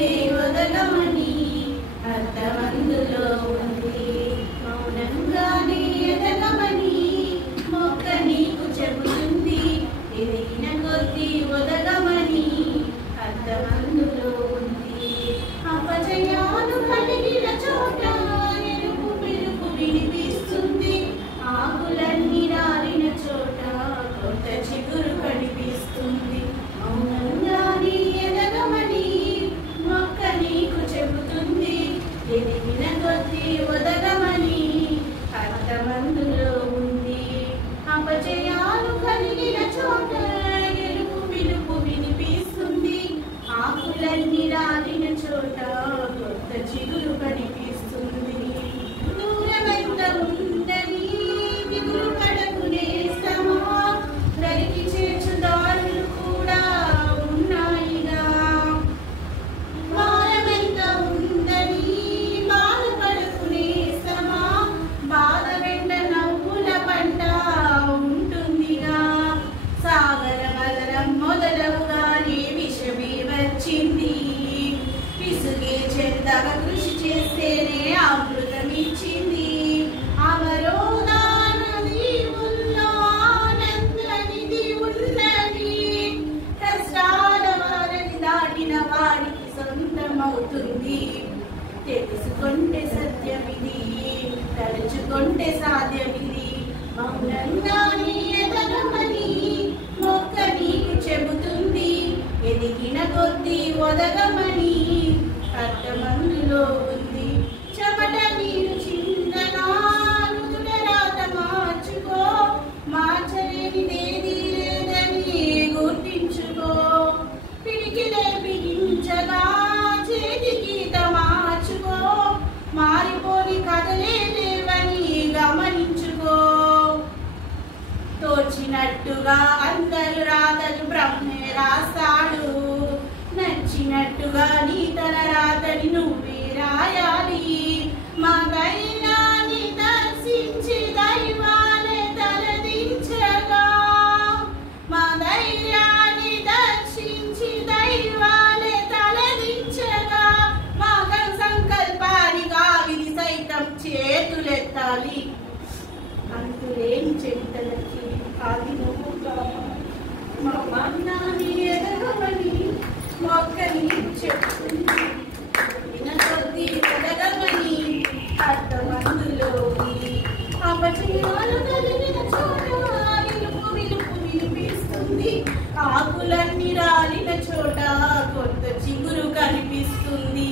కొద్ది వదలమని అర్థమందులో ఉంది. మౌనంగానే ఎదగమని మొక్క నీకు చెబుతుంది. ఎదిగిన కొద్ది వదలమని అర్థమందులో ఉంది. అపజయాలు కలిగిన చోట ఎరుపు పిలుపు వినిపిస్తుంది. ఆకులన్నీ రాలిన చోట కొత్త చిగురు కనిపిస్తుంది. మౌనంగానే ఎదగమని మొక్క నీకు చెబుతుంది. ఎదిగిన కొద్ది వదలమని అర్థమందులో ఉంది. అపజయాలు కలిగిన చోట ఎరుపు పిలుపు వినిపిస్తుంది. ఆకులన్నీ రాలిన చోట కొత్త చిగురు కనిపిస్తుంది. దూరమెంత ఉందని దిగులు పడకు నేస్తమా, దరికి చేర్చు దారులు కూడా ఉన్నాయిగా. భారమెంత ఉందని బాధపడకు నేస్తమా, బాధ వెంట నవ్వుల పంట ఉంటుందిగా. సాగర మదరం మొదలవుగానే విషమే వచ్చింది. విసుగే చెందగా కృషి చేస్తేనే అమృతమిచ్చింది. అవరోధాన దీవుల్లో ఆనంద నిధి ఉన్నది. కష్టాల వారిని దాటిన వారికి సొంతమవుతుంది. తెలుసుకుంటే సత్యమిది, తలుచుకుంటే సాధ్యమిది. మౌనంగానే ఎదగమని మొక్క నీకు చెబుతుంది. ఎదిగిన కొద్ది ఒదగమని అర్థమందులో ఉంది. చెమట నీరు చిందనా నుదుట రాత మార్చుకో, మార్చలేనిదేదీ లేదని గుర్తించుకో. పిడికిలే బిగించగా చేతి గీత మార్చుకో, మారిపోని కథలే లేవని గమనించుకో. తోచినట్టుగా అందరు రాతలు బ్రహ్మే రాస్తాడు. నచ్చినట్టుగా నీ తన రాతని నువ్వే రాయాలి. మా ధైర్యాన్ని దర్శించి దైవాలే తలదించగా, మా ధైర్యాన్ని దర్శించి దైవాలే తలదించగా, మా సంకల్పానిగా విధి సైతం చేతులెత్తాలి. అంతులేని చెంతలకి ఆది నువ్వుగా మా మన్నాన్ని ఎదగమని మొక్క నీకు చెప్తుంది. విన కొద్ది ఎదగమని అర్థమందులో ఉంది. అపజయాలు కలిగిన చోట విలుపు విలుపు వినిపిస్తుంది. ఆకులన్నీ రాలిన చోట కొత్త చిగురు కనిపిస్తుంది.